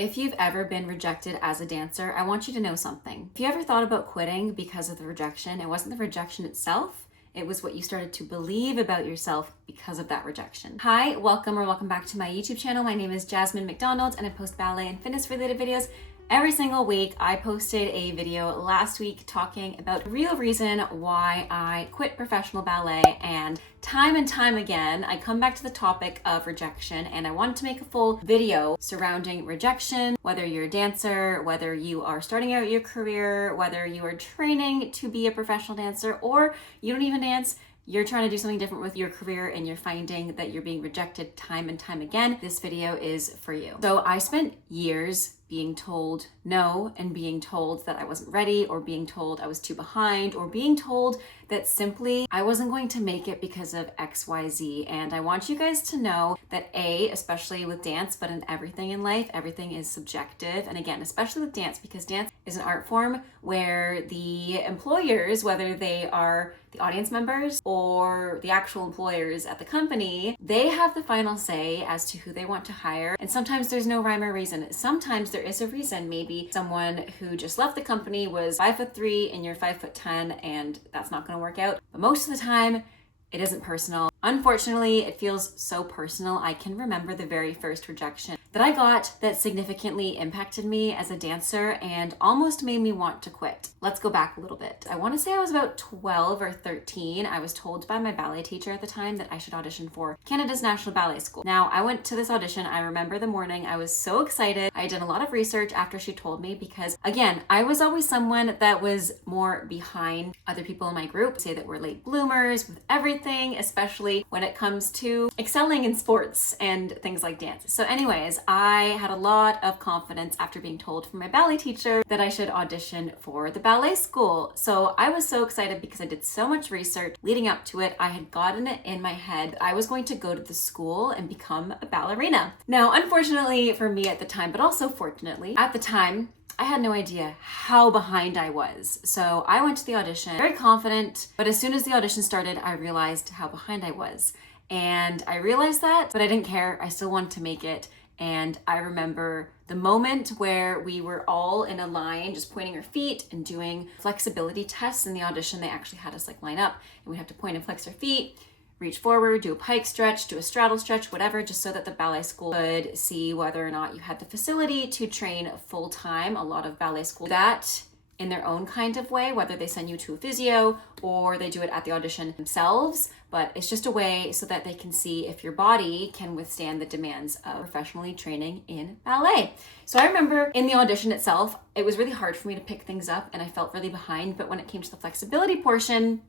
If you've ever been rejected as a dancer, I want you to know something. If you ever thought about quitting because of the rejection, it wasn't the rejection itself, it was what you started to believe about yourself because of that rejection. Hi, welcome back to my YouTube channel. My name is Jasmine McDonald and I post ballet and fitness related videos every single week. I posted a video last week talking about the real reason why I quit professional ballet, and time again, I come back to the topic of rejection, and I wanted to make a full video surrounding rejection, whether you're a dancer, whether you are starting out your career, whether you are training to be a professional dancer, or you don't even dance. You're trying to do something different with your career and you're finding that you're being rejected time and time again. This video is for you. So I spent years being told no, and being told that I wasn't ready, or being told I was too behind, or being told that simply I wasn't going to make it because of XYZ. And I want you guys to know that especially with dance, but in everything in life, everything is subjective. And again, especially with dance, because dance is an art form where the employers, whether they are the audience members or the actual employers at the company, they have the final say as to who they want to hire. And sometimes there's no rhyme or reason. Sometimes there is a reason. Maybe someone who just left the company was 5'3" and you're 5'10", and that's not going to work out. But most of the time, it isn't personal. Unfortunately, it feels so personal. I can remember the very first rejection that I got that significantly impacted me as a dancer and almost made me want to quit. Let's go back a little bit. I want to say I was about 12 or 13. I was told by my ballet teacher at the time that I should audition for Canada's National Ballet School. Now, I went to this audition. I remember the morning. I was so excited. I had done a lot of research after she told me because, again, I was always someone that was more behind other people in my group, say that we're late bloomers with everything, especially when it comes to excelling in sports and things like dance. So anyways, I had a lot of confidence after being told from my ballet teacher that I should audition for the ballet school. So I was so excited because I did so much research leading up to it. I had gotten it in my head that I was going to go to the school and become a ballerina. Now, unfortunately for me at the time, but also fortunately, at the time, I had no idea how behind I was. So I went to the audition very confident, but as soon as the audition started, I realized how behind I was. And I realized that, but I didn't care. I still wanted to make it. And I remember the moment where we were all in a line, just pointing our feet and doing flexibility tests in the audition. They actually had us line up, and we have to point and flex our feet, reach forward, do a pike stretch, do a straddle stretch, whatever, just so that the ballet school could see whether or not you had the facility to train full time. A lot of ballet schools do that in their own kind of way, whether they send you to a physio or they do it at the audition themselves, but it's just a way so that they can see if your body can withstand the demands of professionally training in ballet. So I remember in the audition itself, it was really hard for me to pick things up and I felt really behind, but when it came to the flexibility portion,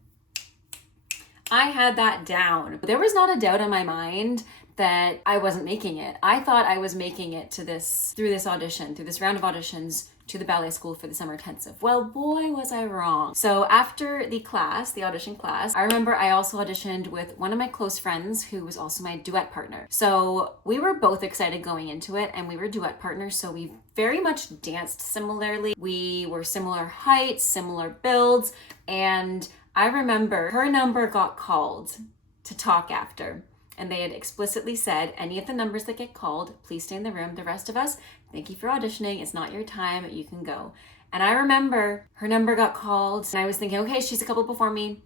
I had that down. There was not a doubt in my mind that I wasn't making it. I thought I was making it through this round of auditions to the ballet school for the summer intensive. Well, boy, was I wrong. So after the audition class, I remember I also auditioned with one of my close friends who was also my duet partner. So we were both excited going into it, and we were duet partners, so we very much danced similarly. We were similar heights, similar builds, and I remember her number got called to talk after, and they had explicitly said, any of the numbers that get called, please stay in the room. The rest of us, thank you for auditioning. It's not your time. You can go. And I remember her number got called, and I was thinking, okay, she's a couple before me.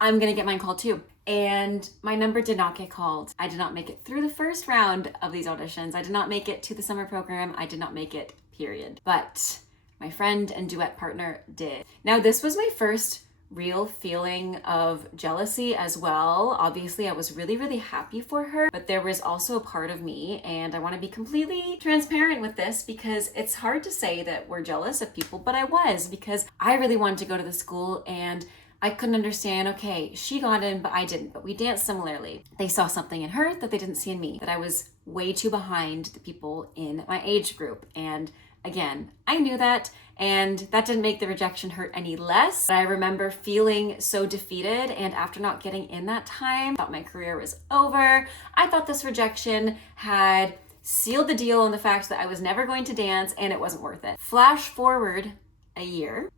I'm going to get mine called too. And my number did not get called. I did not make it through the first round of these auditions. I did not make it to the summer program. I did not make it, period. But my friend and duet partner did. Now, this was my first real feeling of jealousy as well. Obviously, I was really happy for her, but there was also a part of me, and I want to be completely transparent with this because it's hard to say that we're jealous of people, but I was, because I really wanted to go to the school and I couldn't understand, okay, she got in, but I didn't, but we danced similarly. They saw something in her that they didn't see in me, that I was way too behind the people in my age group. And again, I knew that, and that didn't make the rejection hurt any less. But I remember feeling so defeated, and after not getting in that time, I thought my career was over. I thought this rejection had sealed the deal on the fact that I was never going to dance and it wasn't worth it. Fast forward a year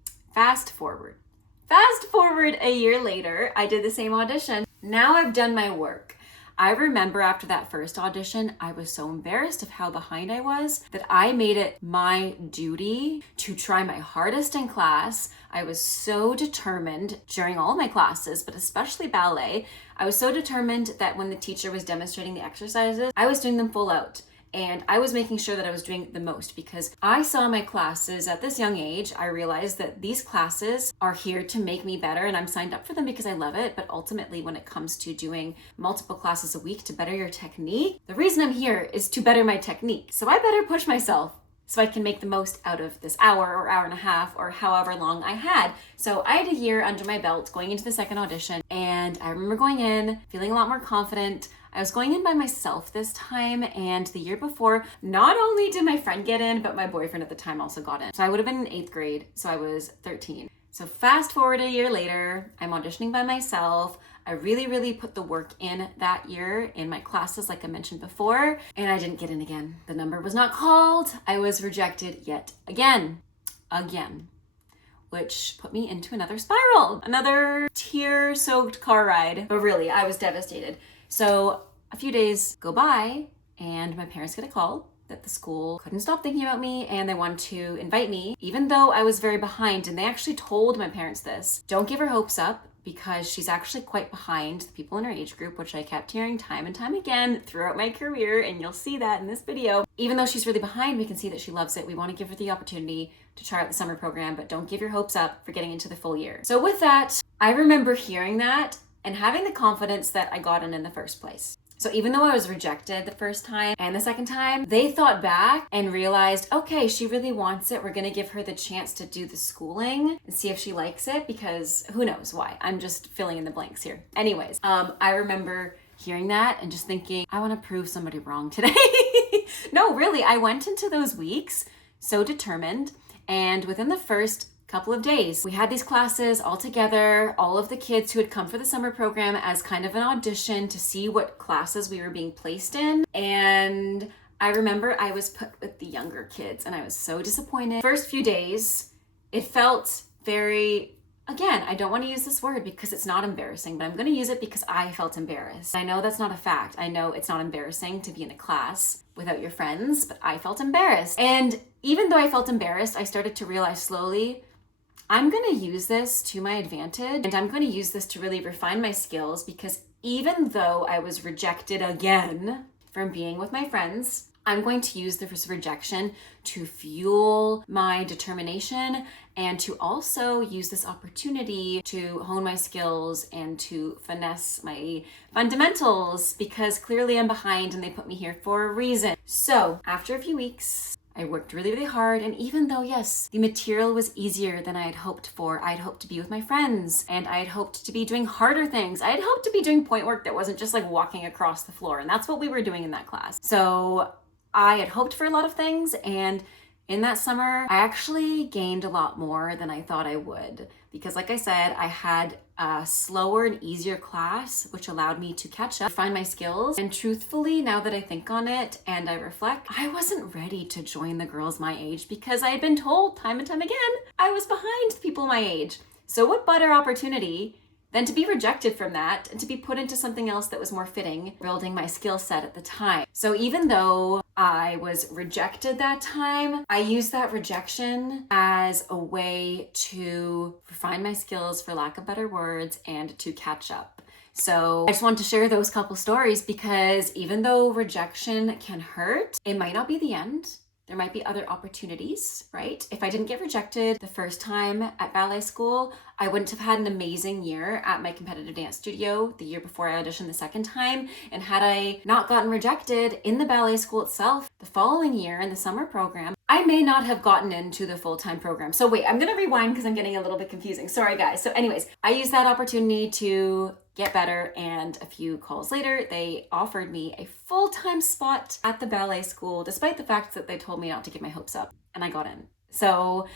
later, I did the same audition. Now I've done my work. I remember after that first audition, I was so embarrassed of how behind I was that I made it my duty to try my hardest in class. I was so determined during all my classes, but especially ballet. I was so determined that when the teacher was demonstrating the exercises, I was doing them full out. And I was making sure that I was doing the most because I saw my classes at this young age. I realized that these classes are here to make me better and I'm signed up for them because I love it. But ultimately, when it comes to doing multiple classes a week to better your technique, the reason I'm here is to better my technique. So I better push myself so I can make the most out of this hour or hour and a half or however long I had. So I had a year under my belt going into the second audition, and I remember going in feeling a lot more confident. I was going in by myself this time, and the year before, not only did my friend get in, but my boyfriend at the time also got in. So I would have been in 8th grade, so I was 13. So fast forward a year later, I'm auditioning by myself. I really put the work in that year in my classes, like I mentioned before, and I didn't get in again. The number was not called. I was rejected yet again, which put me into another spiral, another tear-soaked car ride. But really, I was devastated. So a few days go by and my parents get a call that the school couldn't stop thinking about me and they wanted to invite me, even though I was very behind. And they actually told my parents this: don't give her hopes up because she's actually quite behind the people in her age group, which I kept hearing time and time again throughout my career. And you'll see that in this video. Even though she's really behind, we can see that she loves it. We want to give her the opportunity to try out the summer program, but don't give your hopes up for getting into the full year. So with that, I remember hearing that and having the confidence that I got in the first place. So even though I was rejected the first time and the second time, they thought back and realized, okay, she really wants it. We're gonna give her the chance to do the schooling and see if she likes it, because who knows why. I'm just filling in the blanks here. Anyways, I remember hearing that and just thinking, I wanna prove somebody wrong today. No, really, I went into those weeks so determined, and within the first couple of days, we had these classes all together, all of the kids who had come for the summer program as kind of an audition to see what classes we were being placed in. And I remember I was put with the younger kids and I was so disappointed. First few days, it felt very, again, I don't want to use this word because it's not embarrassing, but I'm going to use it because I felt embarrassed. I know that's not a fact. I know it's not embarrassing to be in a class without your friends, but I felt embarrassed. And even though I felt embarrassed, I started to realize slowly, I'm going to use this to my advantage, and I'm going to use this to really refine my skills, because even though I was rejected again from being with my friends, I'm going to use this rejection to fuel my determination and to also use this opportunity to hone my skills and to finesse my fundamentals, because clearly I'm behind and they put me here for a reason. So after a few weeks, I worked really hard, and even though, yes, the material was easier than I had hoped for, I had hoped to be with my friends, and I had hoped to be doing harder things. I had hoped to be doing point work that wasn't just like walking across the floor, and that's what we were doing in that class. So I had hoped for a lot of things, and in that summer, I actually gained a lot more than I thought I would, because like I said, I had a slower and easier class, which allowed me to catch up, find my skills. And truthfully, now that I think on it and I reflect, I wasn't ready to join the girls my age because I had been told time and time again I was behind people my age. So what better opportunity than to be rejected from that and to be put into something else that was more fitting, building my skill set at the time. So even though I was rejected that time, I used that rejection as a way to refine my skills, for lack of better words, and to catch up. So I just wanted to share those couple stories because even though rejection can hurt, it might not be the end. There might be other opportunities, right? If I didn't get rejected the first time at ballet school, I wouldn't have had an amazing year at my competitive dance studio the year before I auditioned the second time. And had I not gotten rejected in the ballet school itself, the following year in the summer program, I may not have gotten into the full-time program. So wait, I'm gonna rewind because I'm getting a little bit confusing. Sorry guys. So anyways, I used that opportunity to get better, and a few calls later, they offered me a full-time spot at the ballet school, despite the fact that they told me not to get my hopes up, and I got in. So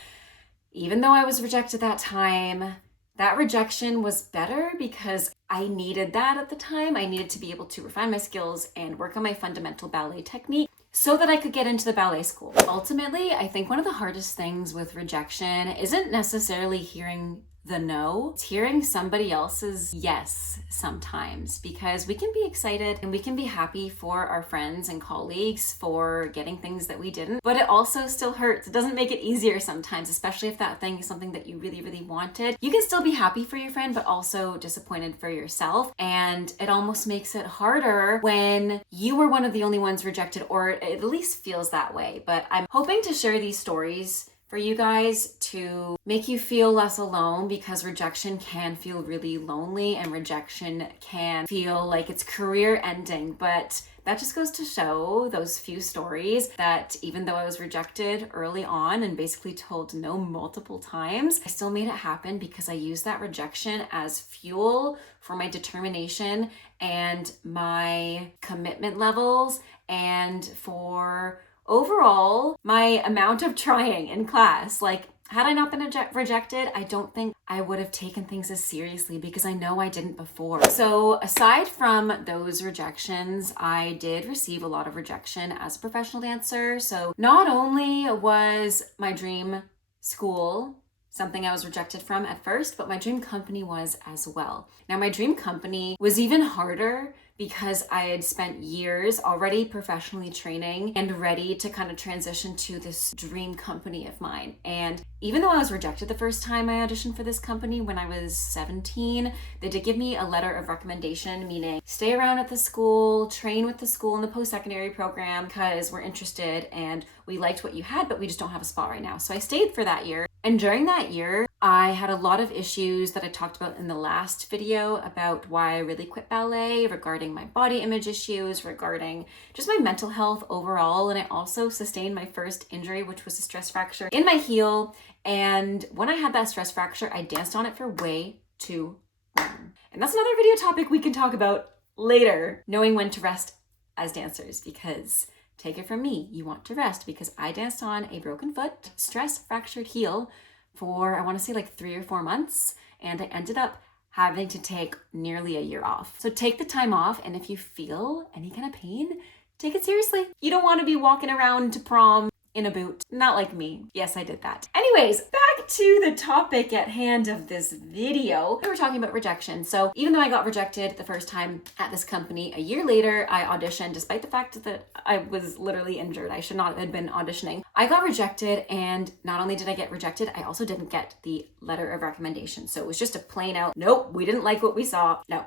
even though I was rejected that time, that rejection was better because I needed that at the time. I needed to be able to refine my skills and work on my fundamental ballet technique so that I could get into the ballet school. Ultimately, I think one of the hardest things with rejection isn't necessarily hearing the no. It's hearing somebody else's yes sometimes, because we can be excited and we can be happy for our friends and colleagues for getting things that we didn't, but it also still hurts. It doesn't make it easier sometimes, especially if that thing is something that you really, really wanted. You can still be happy for your friend, but also disappointed for yourself. And it almost makes it harder when you were one of the only ones rejected, or it at least feels that way. But I'm hoping to share these stories for you guys to make you feel less alone, because rejection can feel really lonely and rejection can feel like it's career ending. But that just goes to show, those few stories, that even though I was rejected early on and basically told no multiple times, I still made it happen because I used that rejection as fuel for my determination and my commitment levels, and for overall my amount of trying in class. Like, had I not been rejected, I don't think I would have taken things as seriously, because I know I didn't before. So aside from those rejections, I did receive a lot of rejection as a professional dancer. So not only was my dream school something I was rejected from at first, but my dream company was as well. Now, my dream company was even harder because I had spent years already professionally training and ready to kind of transition to this dream company of mine. And even though I was rejected the first time I auditioned for this company when I was 17, they did give me a letter of recommendation, meaning stay around at the school, train with the school in the post-secondary program, because we're interested and we liked what you had, but we just don't have a spot right now. So I stayed for that year. And during that year, I had a lot of issues that I talked about in the last video about why I really quit ballet, regarding my body image issues, regarding just my mental health overall. And I also sustained my first injury, which was a stress fracture in my heel. And when I had that stress fracture, I danced on it for way too long. And that's another video topic we can talk about later, knowing when to rest as dancers, because take it from me, you want to rest, because I danced on a broken foot, stress fractured heel for, I want to say, like 3 or 4 months. And I ended up having to take nearly a year off. So take the time off. And if you feel any kind of pain, take it seriously. You don't want to be walking around to prom in a boot. Not like me. Yes, I did that. Anyways, back to the topic at hand of this video. We were talking about rejection. So even though I got rejected the first time at this company, a year later, I auditioned despite the fact that I was literally injured. I should not have been auditioning. I got rejected, and not only did I get rejected, I also didn't get the letter of recommendation. So it was just a plain out, nope, we didn't like what we saw. No.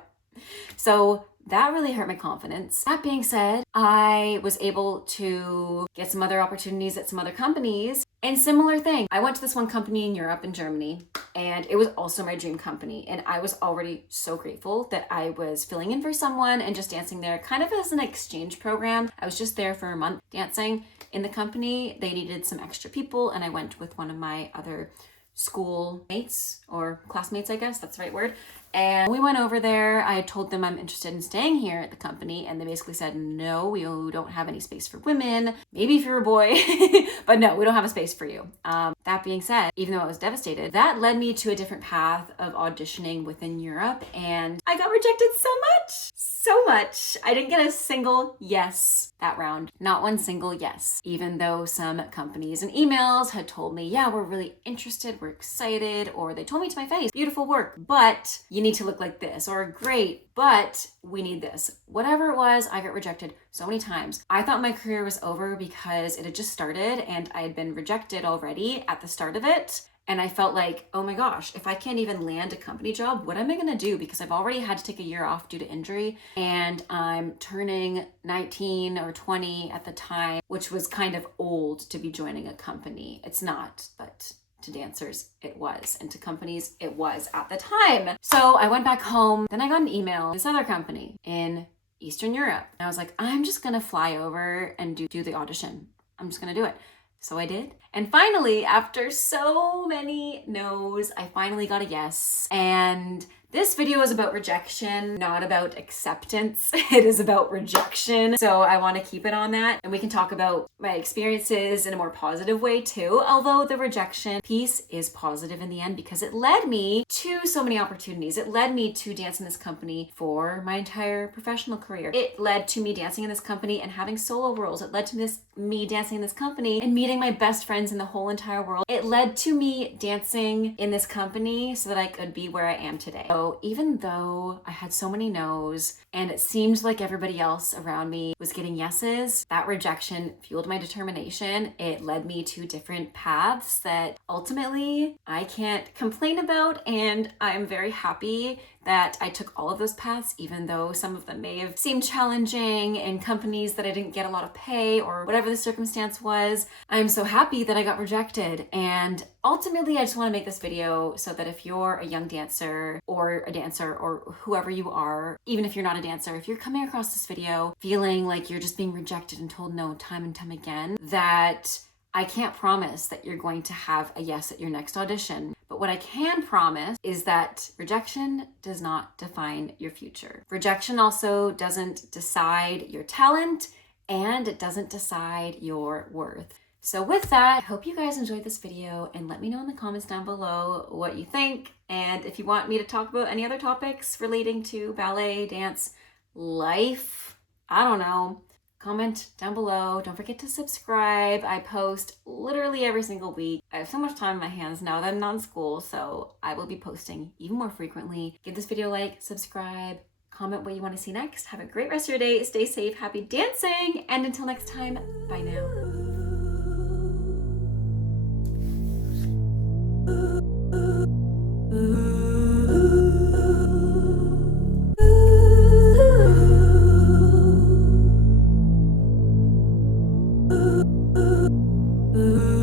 So that really hurt my confidence. That being said, I was able to get some other opportunities at some other companies. And similar thing, I went to this one company in Europe, in Germany, and it was also my dream company. And I was already so grateful that I was filling in for someone and just dancing there kind of as an exchange program. I was just there for a month dancing in the company. They needed some extra people, and I went with one of my other school mates, or classmates, I guess that's the right word. And we went over there. I told them I'm interested in staying here at the company, and they basically said, no, we don't have any space for women. Maybe if you're a boy, but no, we don't have a space for you. That being said, even though I was devastated, that led me to a different path of auditioning within Europe, and I got rejected so much. I didn't get a single yes that round. Not one single yes, even though some companies and emails had told me, yeah, we're really interested, we're excited, or they told me to my face, beautiful work, but you need to look like this, or great, but we need this. Whatever it was, I got rejected so many times. I thought my career was over because it had just started and I had been rejected already at the start of it. And I felt like, oh my gosh, if I can't even land a company job, what am I gonna do? Because I've already had to take a year off due to injury, and I'm turning 19 or 20 at the time, which was kind of old to be joining a company. It's not, but to dancers, it was. And to companies, it was at the time. So I went back home. Then I got an email, this other company in Eastern Europe. And I was like, I'm just gonna fly over and do the audition. I'm just gonna do it. So I did. And finally, after so many no's, I finally got a yes. And This video is about rejection, not about acceptance. It is about rejection. So I want to keep it on that. And we can talk about my experiences in a more positive way too. Although the rejection piece is positive in the end because it led me to so many opportunities. It led me to dance in this company for my entire professional career. It led to me dancing in this company and having solo roles. It led to me dancing in this company and meeting my best friends in the whole entire world. It led to me dancing in this company so that I could be where I am today. So even though I had so many no's and it seemed like everybody else around me was getting yeses, that rejection fueled my determination. It led me to different paths that ultimately I can't complain about, and I'm very happy that I took all of those paths, even though some of them may have seemed challenging in companies that I didn't get a lot of pay or whatever the circumstance was. I'm so happy that I got rejected. And ultimately, I just want to make this video so that if you're a young dancer or whoever you are, even if you're not a dancer, if you're coming across this video feeling like you're just being rejected and told no time and time again, that I can't promise that you're going to have a yes at your next audition. But what I can promise is that rejection does not define your future. Rejection also doesn't decide your talent, and it doesn't decide your worth. So with that, I hope you guys enjoyed this video, and let me know in the comments down below what you think. And if you want me to talk about any other topics relating to ballet, dance, life, I don't know, comment down below. Don't forget to subscribe. I post literally every single week. I have so much time in my hands now that I'm not in school, so I will be posting even more frequently. Give this video a like, subscribe, comment what you want to see next. Have a great rest of your day. Stay safe, happy dancing, and until next time, bye now. Ooh.